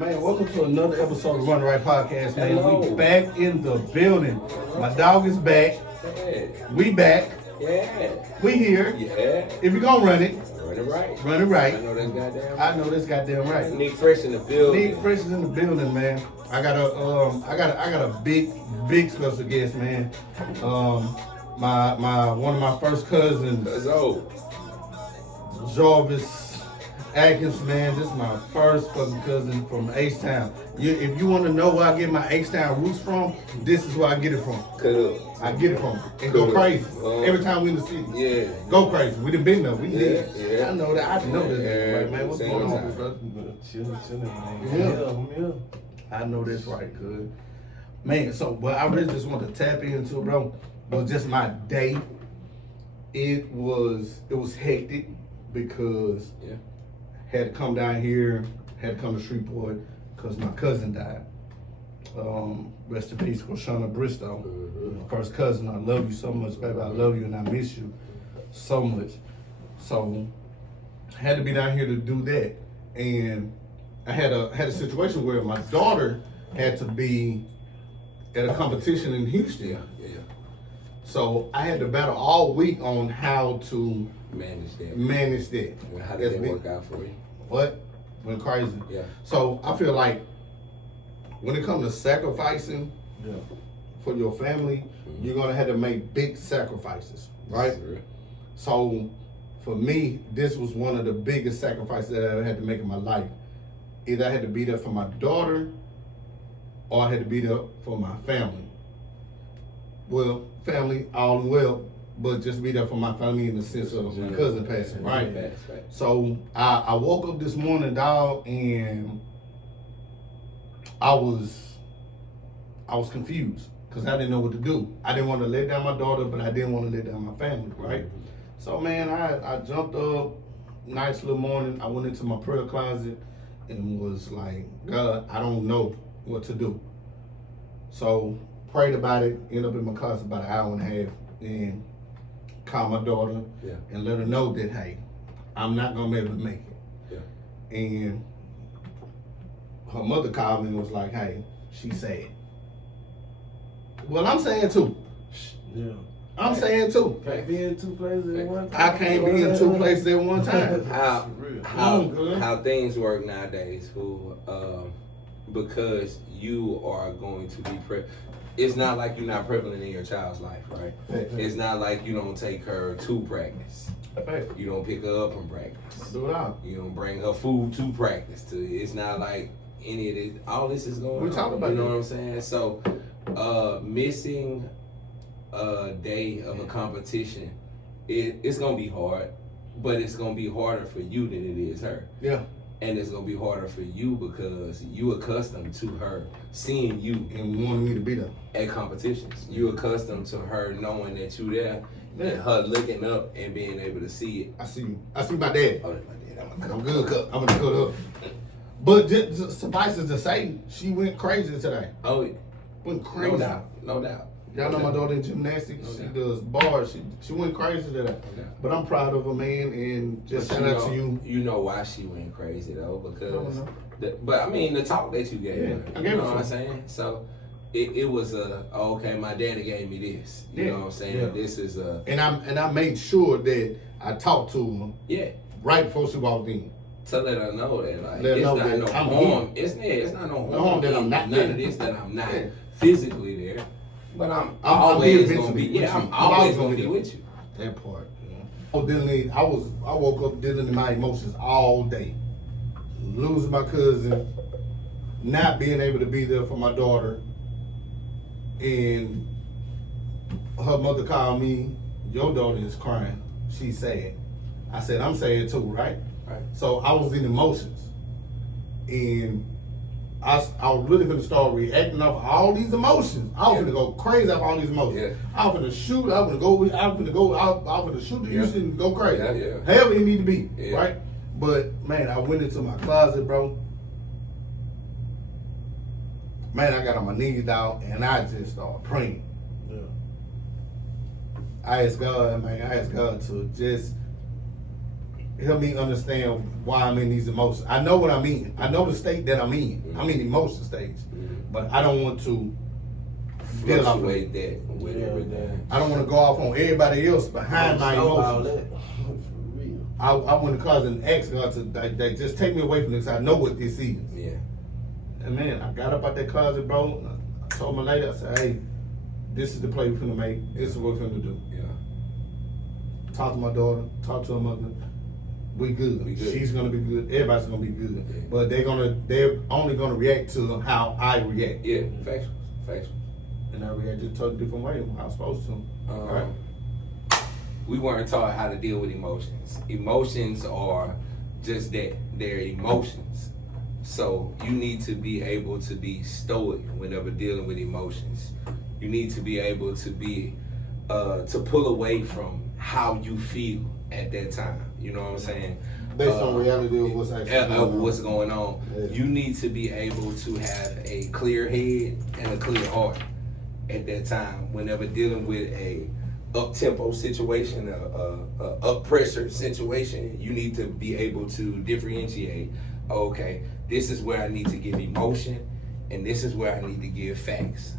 Man, welcome to another episode of R.I.R podcast, man. Hello. We back in the building. My dog is back. Yeah. We back. Yeah. We here. Yeah. If you gonna run it, Run it right. run it right. I know that's goddamn. I know this goddamn right. Need fresh in the building. Need Fresh is in the building, man. I got a big special guest, man. My one of my first cousins, So, Jarvis Atkins, man. This is my first fucking cousin from H-Town. If you want to know where I get my H-Town roots from, this is where I get it from. cut up. I get it from. And go crazy. Every time we in the city. Yeah. Go crazy. We done been there. We did. Yeah. I know that. I know this. Yeah. Right, man. What's Same going on, time. bro? Chilling, man. Yeah. I know that's right, cuz. Man, so, but I really just want to tap into it, bro. But just my day, it was hectic because Yeah. had to come down here, had to come to Shreveport because my cousin died. Rest in peace, Koshana Bristow. My first cousin, I love you so much, baby. I love you and I miss you so much. So, I had to be down here to do that. And I had a situation where my daughter had to be at a competition in Houston. Yeah. So I had to battle all week on how to Manage that. that. How did That's that me. work out for you? What? Went crazy. Yeah. So I feel like when it comes to sacrificing for your family, you're gonna have to make big sacrifices, right? Sure. So for me, this was one of the biggest sacrifices that I ever had to make in my life. Either I had to be there for my daughter or I had to be there for my family. Well, family, all well, but just be there for my family in the sense of my cousin passing, right? Right. So I woke up this morning, dog, and I was confused because I didn't know what to do. I didn't want to let down my daughter, but I didn't want to let down my family, right? So man, I jumped up, nice little morning. I went into my prayer closet and was like, God, I don't know what to do. So prayed about it, ended up in my closet about an hour and a half, and called my daughter and let her know that, hey, I'm not gonna be able to make it. Yeah. And her mother called me and was like, hey, she's sad. Well, I'm saying too. Yeah. I'm saying too. Can't be in two places at one time. I can't be in two places at one time. How things work nowadays, fool. Because you are going to be it's not like you're not prevalent in your child's life, right? It's not like you don't take her to practice. You don't pick her up from practice. Do it out. You don't bring her food to practice. It's not like any of this. All this is going on. We talk about you know that. what I'm saying? So, missing a day of a competition, it's gonna be hard, but it's gonna be harder for you than it is her. Yeah. And it's gonna be harder for you because you accustomed to her seeing you And wanting me to be there. at competitions. You accustomed to her knowing that you there, and her looking up and being able to see it. I see you. I see my dad. Oh, that's my dad. I'm good. I'm gonna cut up. But just suffice it to say, she went crazy today. Oh, Went crazy. no doubt. Y'all know my daughter in gymnastics. No She doubt. does bars. She went crazy today. doubt. But I'm proud of her, man, and just But shout out to you. You know why she went crazy though, because. No. But I mean, the talk that you gave her. I gave You it know to what her. I'm saying? So. It was okay, my daddy gave me this. You know what I'm saying? Yeah. This is And I made sure that I talked to her right before she walked in. to let her know that like Let her it's know not that no I'm harm. It's not no No harm harm that I'm not none there. of this that I'm not Yeah. physically there. But I'm I'll always be gonna be eventually with you. I'm always gonna be with you. That part. I woke up dealing in my emotions all day. Losing my cousin, not being able to be there for my daughter, and her mother called me, your daughter is crying. She's sad. I said, I'm sad too, right? Right. So I was in emotions. And I was really gonna start reacting off all these emotions. I was gonna go crazy off all these emotions. Yeah. I was gonna shoot. I was gonna shoot the Houston and go crazy. Yeah. However it need to be, Yeah. right? But man, I went into my closet, bro. Man, I got on my knees down and I just started praying. Yeah. I asked God, man. I asked God to just help me understand why I'm in these emotions. I know what I mean. I know the state that I'm in. I'm in emotion states, but I don't want to fluctuate that with everything. I don't want to go off on everybody else behind my emotions. I want to cause an accident to that just take me away from this. I know what this is. Yeah. And man, I got up out that closet, bro. I told my lady, I said, hey, this is the play we're finna make. This is what we're finna do. Yeah. Talk to my daughter. Talk to her mother. We good. She's gonna be good. Everybody's gonna be good. Yeah. But they're only gonna react to how I react. Yeah. Factual. And I react just a totally different way than how I'm supposed to. All right. We weren't taught how to deal with emotions. Emotions are just that. They're emotions. So you need to be able to be stoic whenever dealing with emotions. You need to be able to be to pull away from how you feel at that time. You know what I'm saying? Based on reality of what's actually what's going on. Yeah. You need to be able to have a clear head and a clear heart at that time. Whenever dealing with a up-tempo situation, a up-pressure situation, you need to be able to differentiate. Okay, this is where I need to give emotion, and this is where I need to give facts.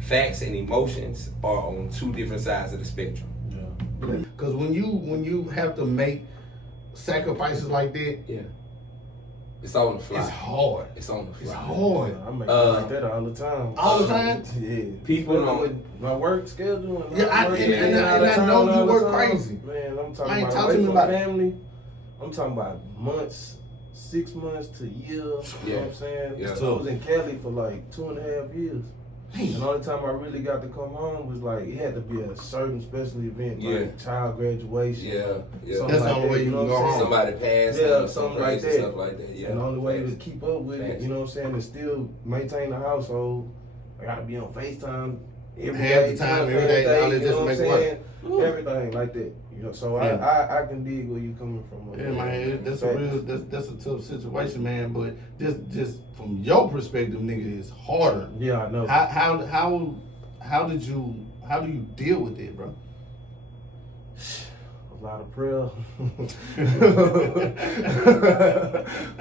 Facts and emotions are on two different sides of the spectrum. Because when you have to make sacrifices like that, yeah, it's on the fly. It's hard. It's on the fly. It's hard. I make it like that all the time. All the time? Yeah. People know with my work schedule. And I know you work crazy. Man, I'm talking I ain't about talking away about from family. I'm talking about months, 6 months to years. You know what I'm saying? Yeah. I was in Cali for like 2.5 years. And the only time I really got to come home was like, it had to be a certain special event, like child graduation. Yeah. That's the only way you can go home. Somebody passed, something like that. Stuff like that. Yeah. And the only way to keep up with it, you know what I'm saying, and still maintain the household, I gotta be on FaceTime every day, all that just makes work. Everything like that. You know, so I can dig where you coming from. Yeah, man, that's a tough situation, man. But just from your perspective, nigga, it's harder. Yeah, I know. How do you deal with it, bro? A lot of prayer.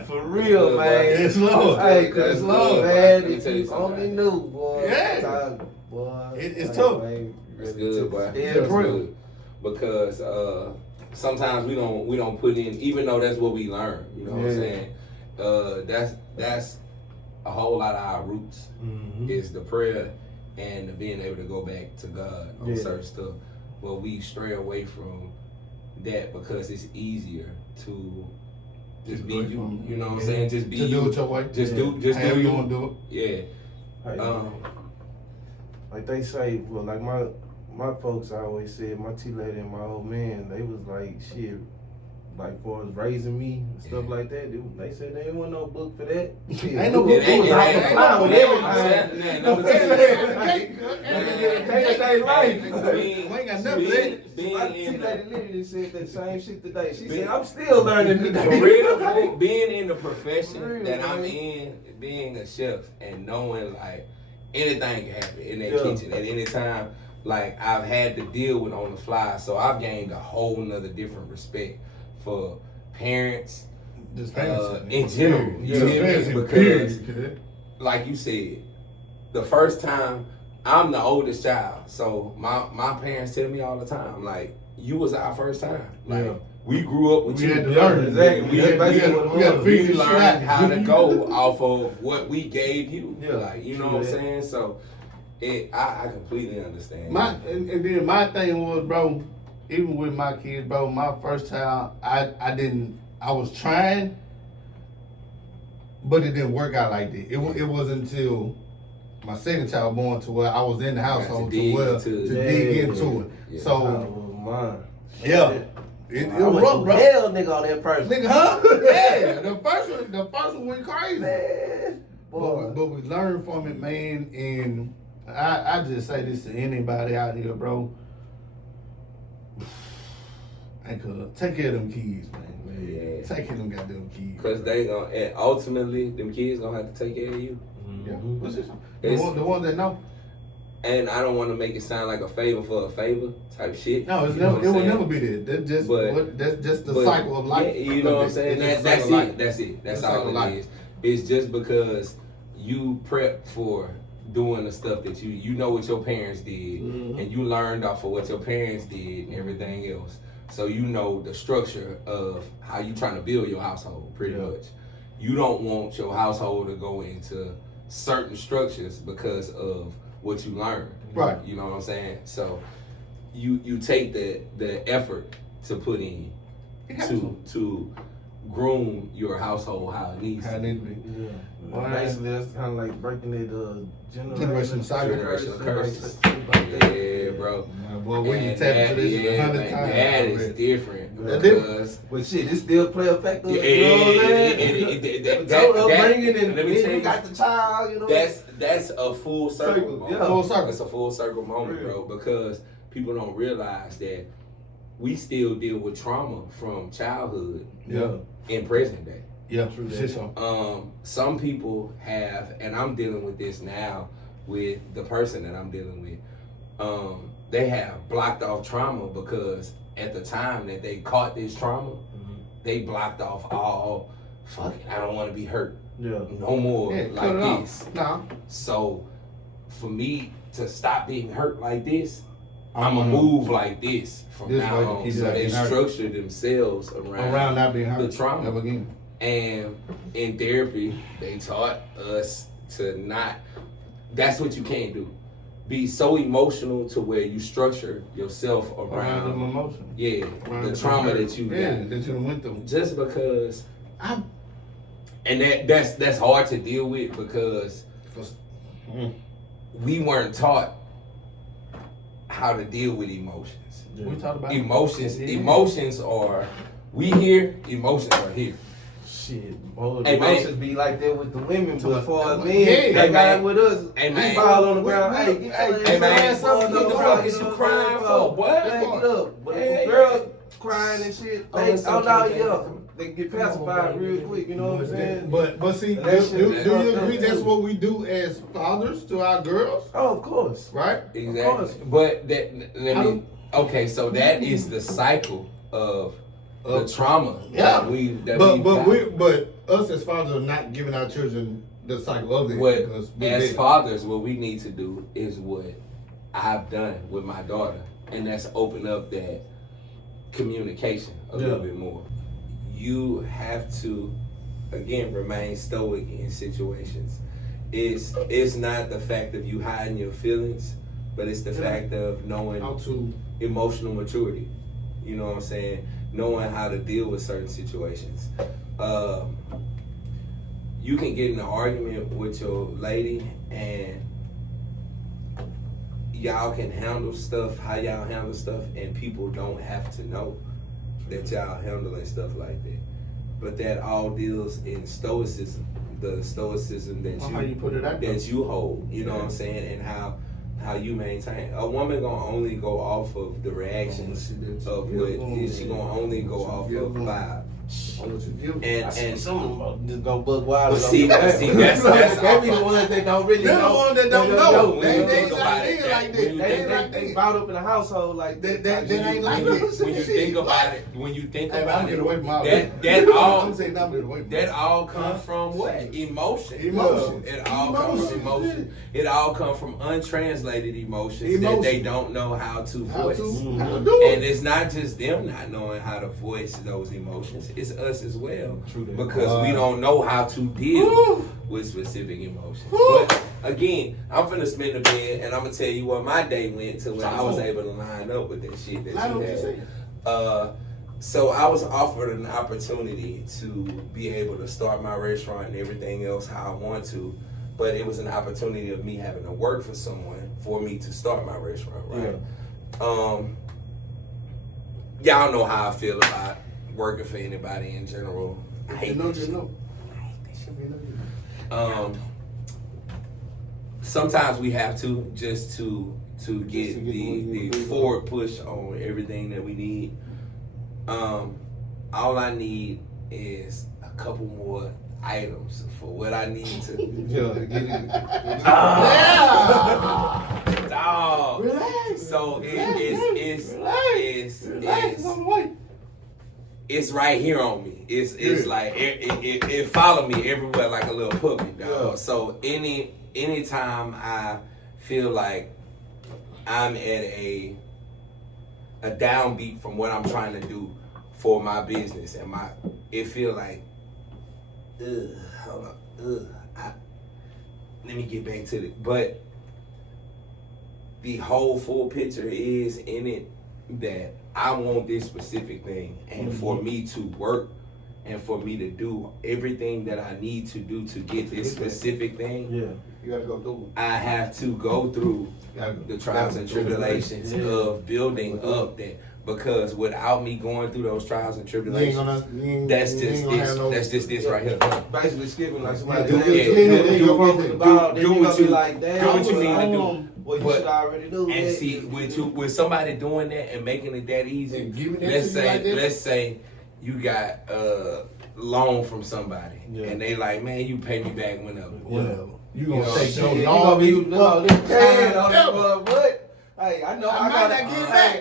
For real, man. It's low. Hey, it's low. Man, if you only knew, boy. Yeah. Boy. It's tough. It's good, boy. It's good. Because sometimes we don't put in, even though that's what we learn. You know what I'm saying? That's a whole lot of our roots. Is the prayer and the being able to go back to God on certain stuff. But we stray away from that because it's easier to just be you. You know what I'm saying? Just be you. Do it your way. Just do however you want to do it. Yeah. Like they say, well, like my folks always said, my tea lady and my old man, they was like, shit, like for us raising me and stuff like that, they said there ain't want no book for that. Shit, ain't no book for that. With everything. We ain't got nothing for that. My tea lady literally said that same shit today. She said, I'm still learning today. For real, being in the profession that I'm in, being a chef and knowing like anything can happen in that kitchen at any time. Like I've had to deal with on the fly, so I've gained a whole nother different respect for parents in general. Because, like you said, the first time I'm the oldest child, so my parents tell me all the time, like you was our first time, like. We grew up with you. We had to learn. Exactly. We learned how to go off of what we gave you. Yeah. Like, you know what I'm saying? So, I completely understand. And then my thing was, bro, even with my kids, bro, my first child, I was trying, but it didn't work out like that. It wasn't until my second child born to where I was in the household to dig into it. Yeah. So, It was rough, bro. Hell, nigga, on that first. Nigga, huh? Yeah, the first one went crazy. Man, but we learned from it, man. And I just say this to anybody out here, bro. Take care of them kids, man. Yeah. Take care of them goddamn kids. Because they gonna, and ultimately, them kids gonna have to take care of you. Yeah. What's this? The ones that know. and I don't want to make it sound like a favor for a favor type shit. No, it's never. It will never be that. That's just the cycle of life. Yeah, you know what I'm saying? That's it. That's it. That's all it is. It's just because you prep for doing the stuff that you know what your parents did, and you learned off of what your parents did and everything else. So you know the structure of how you trying to build your household, pretty much. You don't want your household to go into certain structures because of what you learned. Right. You know what I'm saying? So you take the effort to put in to groom your household how it needs to be. Yeah. Well, basically, that's kind of like breaking it generational cycle. Generational curses. Yeah, bro. Well, when you tap into this 100 times, that is different. Because, but shit, it still play a factor. Yeah, you know what I'm saying? Let me tell you, got the child. You know, that's a full circle moment. Yeah. Full circle. That's a full circle moment, bro. Because people don't realize that we still deal with trauma from childhood. Yeah. In present day. Yeah, true. So. Some people have, and I'm dealing with this now with the person that I'm dealing with. They have blocked off trauma because at the time that they caught this trauma, they blocked off all. Fuck it, I don't want to be hurt. Yeah. No more like this. Nah. So for me to stop being hurt like this, I'm gonna move like this from this now on. So they structure themselves around not being hurt. The trauma. Never again. And in therapy, they taught us to not. That's what you can't do. Be so emotional to where you structure yourself around them emotions. Yeah, around the trauma that you got. That you went through. Just because that's hard to deal with because we weren't taught how to deal with emotions. Yeah. We talked about emotions. Yeah. Emotions are we here. Emotions are here. Shit, emotions be like that with the women, but for us men, they got with us. Hey, we fall on the ground. Hey, man, what the fuck is you crying for? What? Get up. But if a girl crying and shit, they get pacified real quick. You know what I'm saying? But see, do you agree that's what we do as fathers to our girls? Oh, of course. Right? Exactly. Of course. But okay, so that is the cycle of the trauma that but us as fathers are not giving our children the cycle of it. As fathers, what we need to do is what I've done with my daughter, and that's open up that communication a little bit more. You have to, again, remain stoic in situations. It's not the fact of you hiding your feelings, but it's the fact of knowing how to emotional maturity. You know what I'm saying? Knowing how to deal with certain situations. You can get in an argument with your lady and y'all can handle stuff how y'all handle stuff, and people don't have to know that y'all handling stuff like that. But that all deals in stoicism, the stoicism that how you put it out that you hold. You know what I'm saying, and how you maintain. A woman gonna only go off of the reactions of what she gonna only go off of vibe. And some of them just go bug wild. But see, that's they be the ones that don't really know. They're the ones that don't know. They brought up in a household like that. That ain't like this. When you think about it, that all comes from what? Emotion. It all comes from emotion. It all comes from untranslated emotions that they don't know how to voice. And it's not just them not knowing how to voice those emotions. It's us as well, because we don't know how to deal with specific emotions. But again, I'm finna spin the bed, and I'm gonna tell you what my day went to when I was able to line up with that shit that you had. So I was offered an opportunity to be able to start my restaurant and everything else how I want to, but it was an opportunity of me having to work for someone for me to start my restaurant, right? Y'all know how I feel about working for anybody in general. I hate that shit. Sometimes we have to just to get the forward push on everything that we need. All I need is a couple more items for what I need to. No. Relax. So Relax. I'm white. It's right here on me. It's like it follow me everywhere like a little puppy, dog. Yeah. So anytime I feel like I'm at a downbeat from what I'm trying to do for my business and it feel like hold on, let me get back to it. But the whole full picture is in it that I want this specific thing, and for me to work and for me to do everything that I need to do to get this specific thing, you gotta go through. I have to go through the trials and tribulations of building up that. Because without me going through those trials and tribulations, that's just this right here. Basically skipping like somebody do what you like, damn, do what you need to do. What you should already do. And see, with somebody doing that and making it that easy, let's say you got a loan from somebody, and they like, man, you pay me back whenever. You gonna take so long. What? Hey, I know I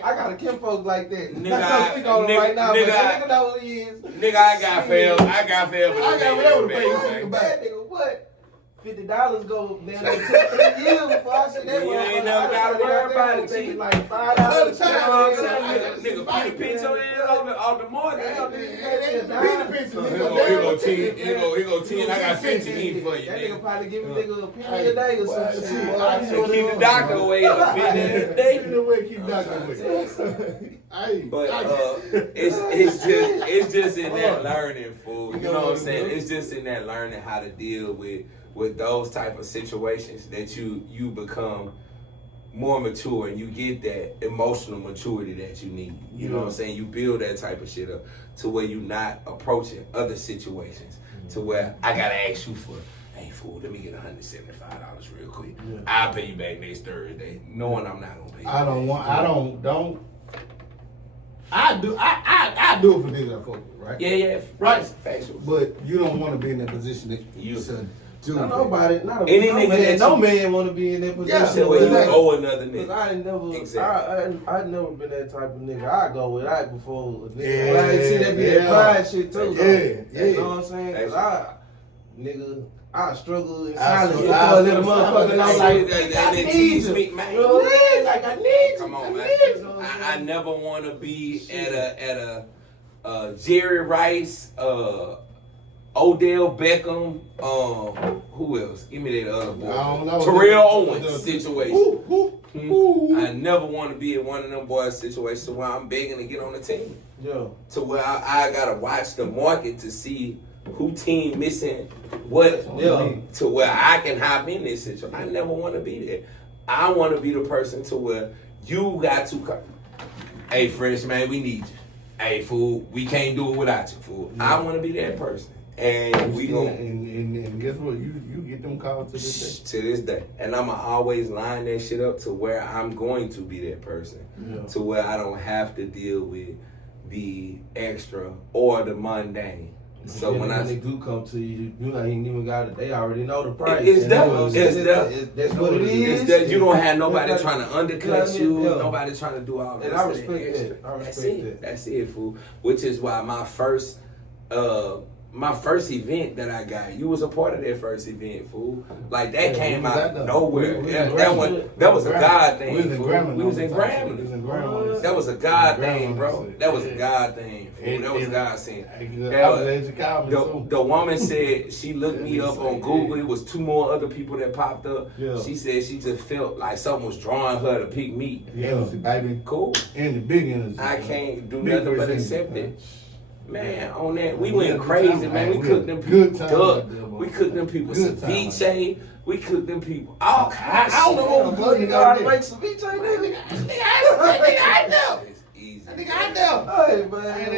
got a kinfolk like that. Nigga, I know who he is. Nigga, I got failed. I got whatever to pay you back. Nigga, what? $50 go down there 2-3 years before I see that. You ain't never gotta worry about it. Take like $5. Nigga, Peter pinch your ass off the morning. Peter pinch. He go 10. I got 15 for you. That nigga probably give me a penny a day or some shit. Keep the doctor away a penny a day. Keep the doctor away. But it's just in that learning, fool. You know what I'm saying? It's just in that learning how to deal with those type of situations that you become more mature and you get that emotional maturity that you need. You know what I'm saying? You build that type of shit up to where you're not approaching other situations to where I gotta ask you for, hey fool, let me get $175 real quick. I'll pay you back next Thursday, knowing I'm not gonna pay you back. I do it for niggas I fuck with, right? Yeah, right. Factual. But you don't want to be in that position that You do No man want to be in that position where you owe another nigga. I never been that type of nigga. I go with that before a nigga. Yeah, I see that be that pride shit too. Yeah. You know what I'm saying? Cause I struggle in silence before a little motherfucker. I'm like, I need you. Man. You know what I'm saying? Like I need you. Come on, man. I never want to be at a Jerry Rice, Odell Beckham, who else? Give me that other boy. Terrell Owens situation. I never want to be in one of them boys' situations where I'm begging to get on the team. Yeah. To where I gotta watch the market to see who team missing what. To where I can hop in this situation. I never want to be there. I want to be the person to where you got to come. Hey, fresh man, we need you. Hey, fool, we can't do it without you, fool. I want to be that person. And we gonna and guess what? You get them calls to this day. To this day. And I'ma always line that shit up to where I'm going to be that person. To where I don't have to deal with the extra or the mundane. So when they do come to you, you ain't even got it. They already know the price. That's what it is. It's that you don't have nobody trying to undercut you. Nobody trying to do all that. And I respect that. That's it, fool. Which is why my first event that I got, you was a part of that first event, fool. Like that came out of nowhere. That was a God thing. We was in Grambling. That was a God thing, bro. That was a God thing. That was God saying. The woman said she looked me up on Google. It was 2 more other people that popped up. She said she just felt like something was drawing her to pick me. Baby. Cool. And the big energy. I can't do nothing but accept it. Man, on that, we went crazy, man. We cooked them people duck. We cooked them people ceviche. We cooked them people all kinds of I don't know what was good. Nigga, make ceviche, nigga. I know. It's easy. I know. Hey,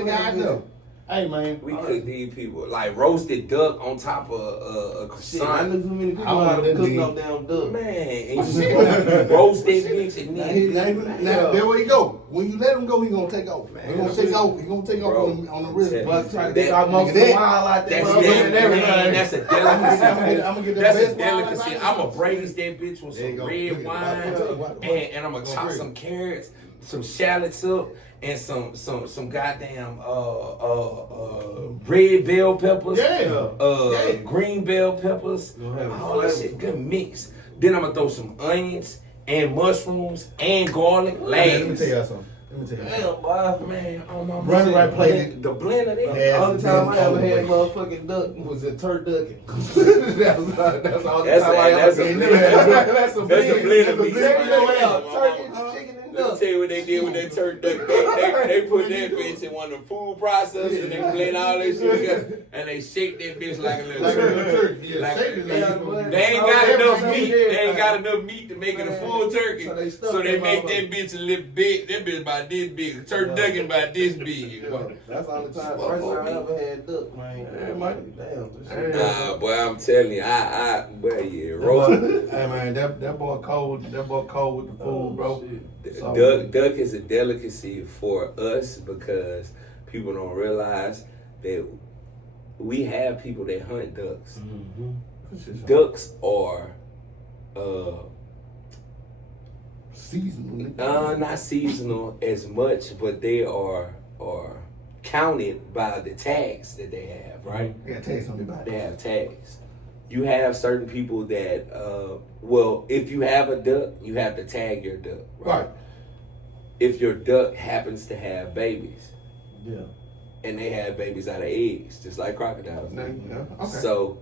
man. I know. Hey man, We cook these people like roasted duck on top of a croissant. I know too many people out there cooking up damn duck. Man, and you roast that bitch and then now there we go. When you let him go, he gonna take off. Man. He gonna take off. He gonna take off on the wrist. But trying to get out most of the wild out there. That's a delicacy. I'm gonna get the That's best a delicacy. wild I'm gonna braise that bitch with some red wine, and I'm gonna chop Go some carrots, some shallots up, and some goddamn red bell peppers, green bell peppers, all that shit good mix. Then I'm gonna throw some onions and mushrooms and garlic. Let me tell y'all something. Damn, boy, man, on my Run right plate. the blend of that. The only time I ever had motherfucking duck was a turducken. That's all the time I ever had. That's a blend of meat. Turkey, chicken, and Let me duck. tell you what they did with that turkey duck. They put that bitch in one of the food processors and they blend all that shit together and they shake that bitch like a little turkey. They ain't got enough meat. They ain't got enough meat to make it a full turkey. So they make that bitch a little big. That bitch about this big. A turkey duck about this big. That's the only time I ever had duck, man. Damn. Nah, boy, I'm telling you, boy, yeah, roast. Hey man, that boy cold. That boy cold with the food, bro. Duck is a delicacy for us because people don't realize that we have people that hunt ducks. Mm-hmm. Ducks are seasonal. Not seasonal as much, but they are counted by the tags that they have, right? I gotta tell you something about it. They have tags. You have certain people that, if you have a duck, you have to tag your duck, right? If your duck happens to have babies, and they have babies out of eggs, just like crocodiles. Okay. So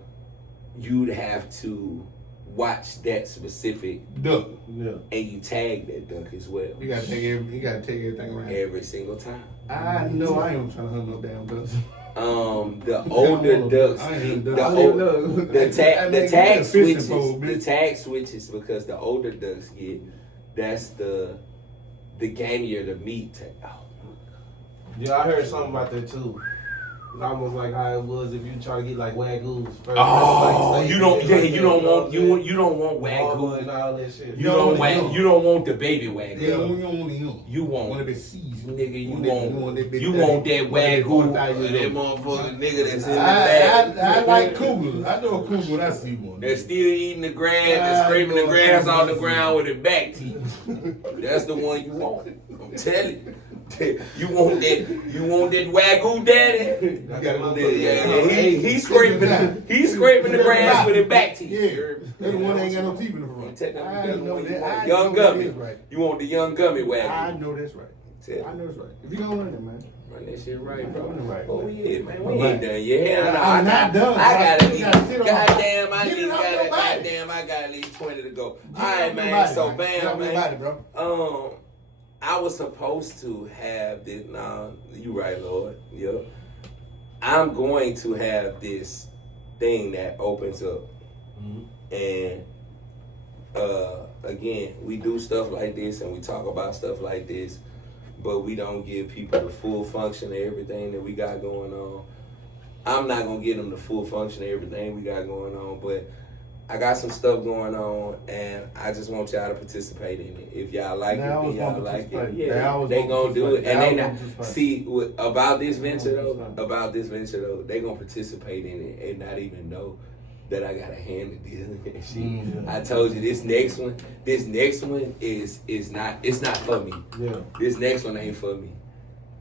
you'd have to watch that specific duck, and you tag that duck as well. You gotta take everything around every single time. I know I ain't trying to hunt no damn ducks. The older ducks, the tag switches because the older ducks get, that's the gamier the meat. Yeah, I heard something about that too. It's almost like how it was if you try to get like wagyus. You don't want wagyu and all that shit. You don't want the baby wagyu. Yeah, you don't want the You want to be seasoned. Nigga, you want that wagyu, that motherfucker nigga that's in the bag. I like cougars. I know a cougar when I see one. They're still eating the grass, they're scraping the grass off the ground with their back teeth. That's the one you want. I'm telling you. You want that wagyu daddy? He's scraping the grass with his back teeth. Yeah, that's the one that ain't got no teeth in the front. I know that. Young gummy. Right. You want the young gummy wagyu? I know that's right. I know that's right. If you gonna run it, man. Run that shit right, bro. Right. Oh yeah, man. We ain't done yet. I'm not done. I got at least 20 to go. All right, man. So bam, man. I was supposed to have this. Nah, you right, Lord. Yep. I'm going to have this thing that opens up. And again, we do stuff like this and we talk about stuff like this, but we don't give people the full function of everything that we got going on. I'm not going to give them the full function of everything we got going on, but I got some stuff going on, and I just want y'all to participate in it. If y'all like it, then y'all like it. Yeah, they gonna do it. And they not see about this venture though. They gonna participate in it and not even know that I got a hand in this shit. I told you this next one is not. It's not for me. Yeah. This next one ain't for me.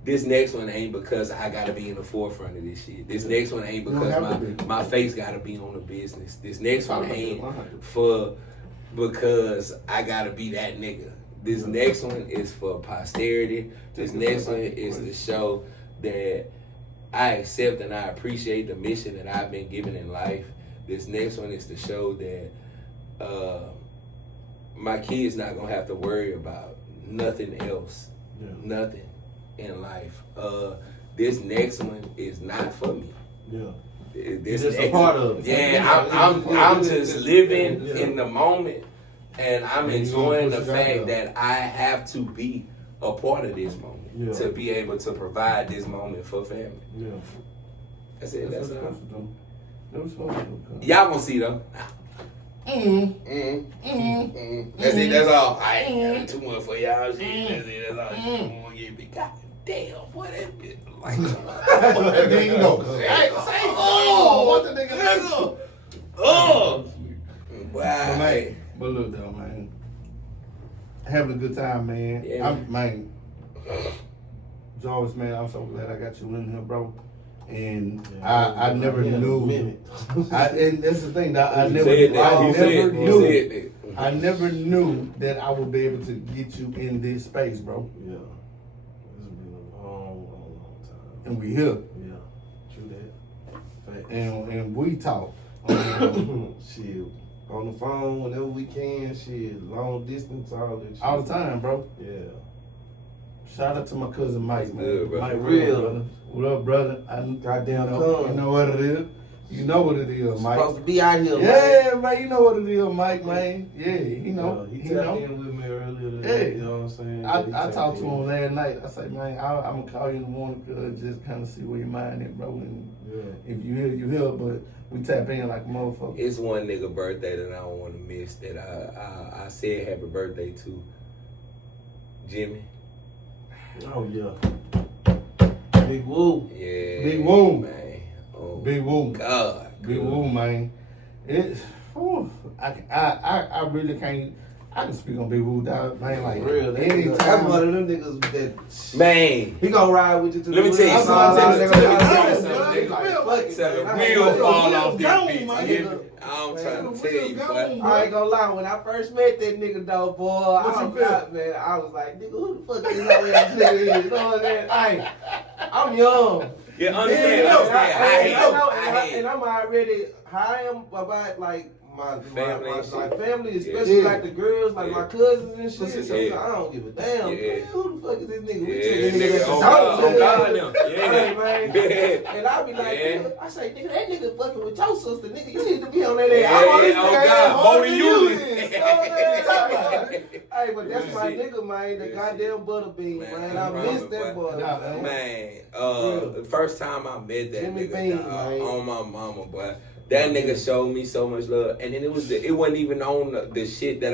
This next one ain't because I gotta be in the forefront of this shit. This next one ain't because my face gotta be on the business. This next one ain't because I gotta be that nigga. This next one is for posterity. This next one is to show that I accept and I appreciate the mission that I've been given in life. This next one is to show that my kids not gonna have to worry about nothing else. Yeah. Nothing in life. This next one is not for me. Yeah. This is a part of. Yeah, I'm just living in the moment, and I'm enjoying the fact that I have to be a part of this moment. to be able to provide this moment for family. Yeah. That's it. That's what all. I'm supposed to do. That's what I'm supposed to do. Y'all gonna see though. That's it. That's all. I ain't got too much for y'all. Shit. That's it. That's all. You gonna get me. God damn, what that bitch like? Then you know. Say, what the nigga do? Oh. Wow. But look though, man. Having a good time, man. Yeah. Man. Jarvis, man, I'm so glad I got you in here, bro. And I never knew. And that's the thing that I never knew that I would be able to get you in this space, bro. Yeah. It's been a long time. And we here. Yeah. True that. Facts. And we talk. Shit. On the phone whenever we can, shit, long distance, all that shit. All the time, bro. Yeah. Shout out to my cousin Mike, man. Good, bro. Mike, Real. brother. What up, brother? Goddamn you know what it is. You know what it is, Mike. Supposed to be out here, yeah, man. You know what it is, Mike, man. Yeah, he know. He know. tapped in with me earlier today, you know what I'm saying? I talked to him last night. I said, man, I'm going to call you in the morning because just kind of see where your mind is, bro. And if you hear, you hear. But we tap in like a motherfucker. It's one nigga birthday that I don't want to miss that I said happy birthday to. Jimmy. Oh, yeah. Big Woo. Yeah. Big Woo. Man. Oh, Big Woo. God. Big Woo, man. It's, I really can't. I can speak on Big Woo, dog, man. Like, real. anytime. That's one of them niggas that. Man. He gonna ride with you to the Let me tell you something. The wheels fall off this gone, bitch. my You hear nigga. me? I'm trying to tell you, boy. I ain't gonna lie, when I first met that nigga though, boy, I was like, nigga, who the fuck is that this nigga is? You know what I'm saying? I'm young. Yeah, understand. I And I'm already how I am about like my family, Yeah. especially like the girls, like Yeah. my cousins and shit. So Yeah. I don't give a damn. Yeah. Man, who the fuck is this nigga? We Yeah, just nigga, nigga on talk, God, man. now. Yeah. Hey, man. Yeah. And I be like, Yeah. nigga, I say, nigga, that nigga fucking with your sister, nigga. You need to be on that Yeah, ass. I'm on this oh nigga God, ass more harder than than you you is. is. You know what I'm saying? Hey, but that's Yeah, my see. nigga, man. The Yeah, goddamn butterbean, man. I miss that boy. Man, the first time I met that Jimmy nigga, Bean, dog, man. on my mama, boy. That nigga showed me so much love, and then it wasn't even on the shit the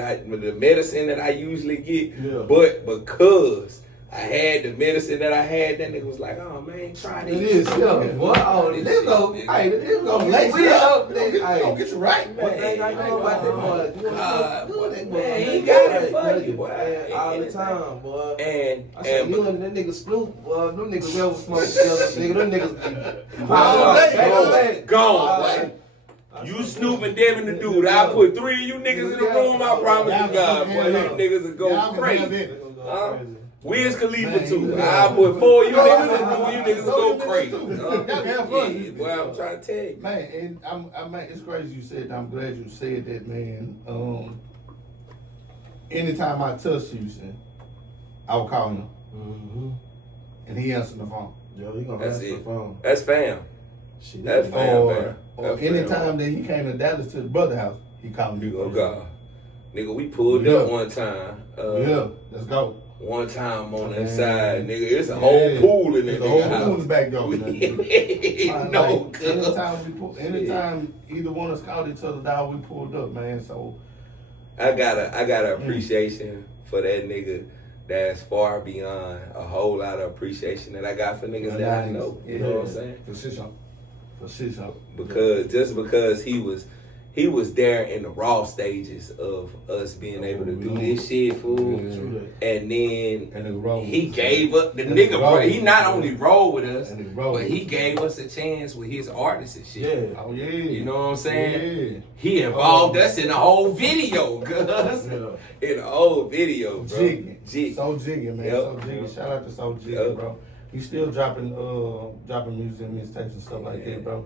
medicine that I usually get, but because I had the medicine that I had, that nigga was like, "Oh man, try this." It is, yeah. Boy, oh, this go, hey, this go lace you up. Hey, Gonna get you right. one thing I know about that boy, you God, know that man, boy, he got it for you, boy. man, all the time, boy. And I said, you and that nigga Snoop, boy, them niggas never smoke together, nigga. Them niggas gone, boy. You Snoop and Devin the dude. I put 3 of you niggas in the room. I promise you, God, boy, you niggas will go crazy. Huh? Wiz Khalifa too. I put 4 of you niggas in the room. You niggas will go crazy. Yeah, boy, I'm trying to tell you, man. And it's crazy you said that. I'm glad you said that, man. Anytime I touch Houston, I would call him, and he answered the phone. Yo, he gonna answer the phone. That's fam. Shit, That's fam, man. Or anytime that he came to Dallas to the brother house, he called me. Oh God, nigga, we pulled up one time. Let's go. One time on the side, nigga, it's a whole pool in there. The whole pool in the backyard. No, anytime either one of us called each other down, we pulled up, man. So I got a appreciation for that nigga that's far beyond a whole lot of appreciation that I got for niggas that I know. You know what I'm saying? For sure. Because he was there in the raw stages of us being able to do this shit, fool. And then he gave up the nigga, bro. He not only rolled with us, but he gave us a chance with his artists and shit. Yeah. Oh yeah. You know what I'm saying? Yeah. He involved us in the whole video, cuz. In the whole video, bro. Jigging. So jigging, man. Yep. So jigging. Shout out to So jigging, bro. You still dropping music and mixtapes and stuff like that, bro.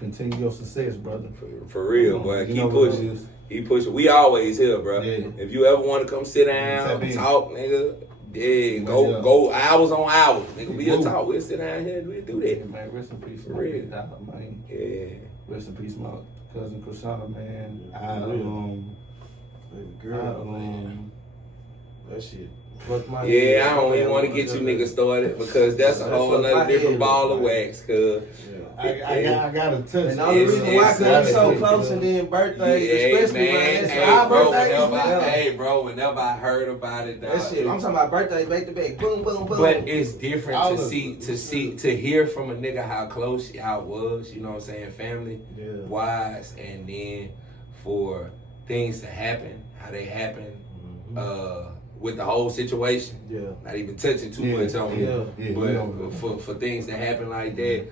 Continue your success, brother. For real, boy. Keep pushing. Keep pushing. We always here, bro. Yeah. If you ever want to come sit down, talk, nigga, go hours on hours. Nigga, we'll talk. We'll sit down here. We'll do that. Yeah, man, rest in peace. For real. Man. Yeah. Rest in peace, my cousin Krishana, man. Baby girl, man. That shit. Yeah, I don't even want to get you niggas started because that's a whole nother different ball of wax. Cause I got to touch. And the only reason why we so close and then birthdays, especially man, whenever I heard about it, dog, that shit. I'm talking about birthdays back to back, boom, boom, boom. But it's different to hear from a nigga how close y'all was. You know what I'm saying, family wise, and then for things to happen, how they happen, with the whole situation. Yeah. Not even touching too much on it. But for things that happen like that,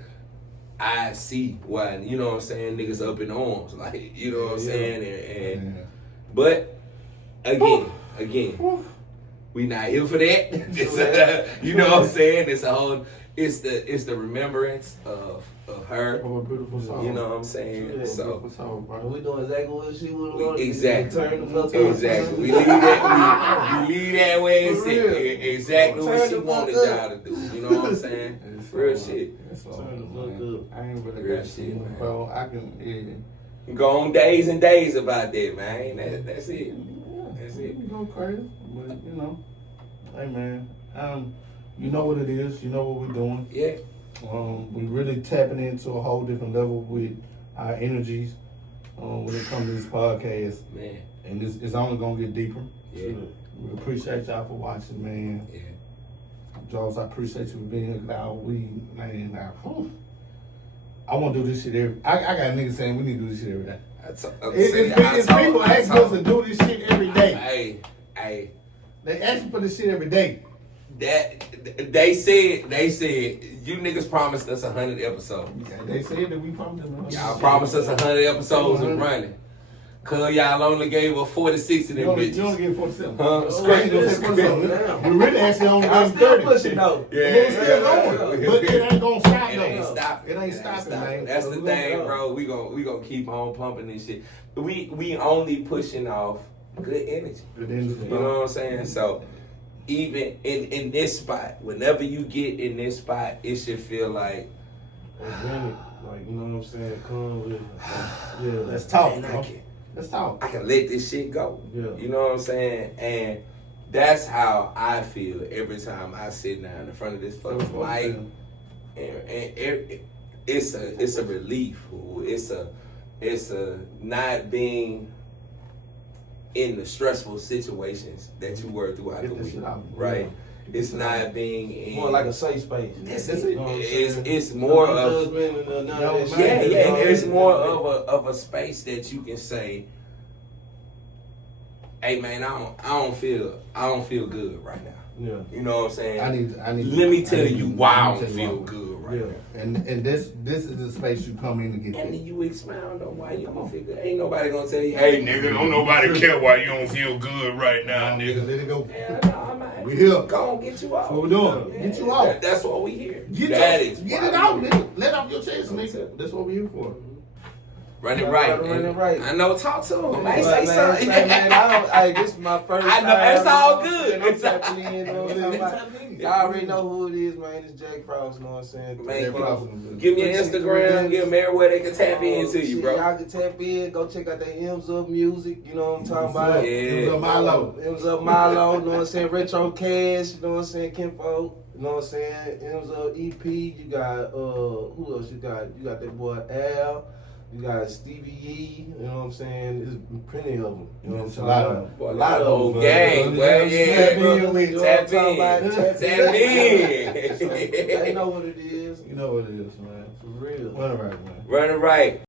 I see why, you know what I'm saying, niggas up in arms. Like, you know what I'm saying? But again, we not here for that. You know what I'm saying? It's a whole it's the remembrance of her. Oh, a beautiful song. You know what I'm saying? So we doing exactly what she would want. Exactly. We leave that way and say exactly what she wanted y'all to do. You know what I'm saying? Real shit. I ain't really got shit, man. Bro, I can go on days and days about that, man. That's it. That's it. You go crazy, but you know, hey man, you know what it is. You know what we're doing. Yeah. We really tapping into a whole different level with our energies when it comes to this podcast. Man. And it's only gonna get deeper. Yeah. We appreciate y'all for watching, man. Yeah. Jaws, I appreciate you for being here. I want to do this shit I got niggas saying we need to do this shit every day. People ask us to do this shit every day. Hey. They ask for this shit every day. That they said you niggas promised us 100 episodes. Yeah, they said that we promised them 100. Y'all promised us 100 episodes and running. Cause y'all only gave us 46 of them bitches. You only gave 47. We really actually only gave 30. Pushing though. Yeah, it's still going. But it ain't gonna stop though. It ain't stopping, man. That's the thing, bro. We gonna keep on pumping this shit. We only pushing off good energy. Good energy. You know what I'm saying? So even in this spot, whenever you get in this spot, it should feel like organic. Like, you know what I'm saying? Come with let's talk. Let's talk. I can let this shit go. Yeah. You know what I'm saying? And that's how I feel every time I sit down in front of this fucking mic. And it's a relief. It's a not being in the stressful situations that you were throughout the week. Right? It's not being in more like a safe space. It's more of it's more of a space that you can say, hey man, I don't feel good right now. Yeah. You know what I'm saying? I need Let me tell you why I don't feel good right now. And this is the space you come in to get. And then you expound on why you don't feel good. Ain't nobody gonna tell you, hey nigga, don't nobody care why you don't feel good right now, nigga. Let it go. Yeah, man. We here. Go on, get you out. That's what we're doing. Yeah, get you out. That's what we here. Get it out, nigga. Let off your chest, nigga. That's what we here for. Run it right. I know. Talk to him. Man, say something. Man, this is my first time. I know. It's all good. I'm tapping in. You know what I'm saying? Y'all already know who it is, man. It's Jake Frost. You know what I'm saying? Man, give me your Instagram. Give them everywhere they can tap into you, bro. Y'all can tap in. Go check out that M's Up music. You know what I'm talking about? Yeah. M's Up Milo. M's Up Milo. You know what I'm saying? Retro Cash. You know what I'm saying? Kinfolk. You know what I'm saying? M's Up EP. You got who else? You got that boy Al. You got Stevie E, you know what I'm saying? There's plenty of them. You know what I'm saying? A lot of old gang. Well, yeah, tap in. They know what it is. You know what it is, man. For real. Run it right, man. Run it right.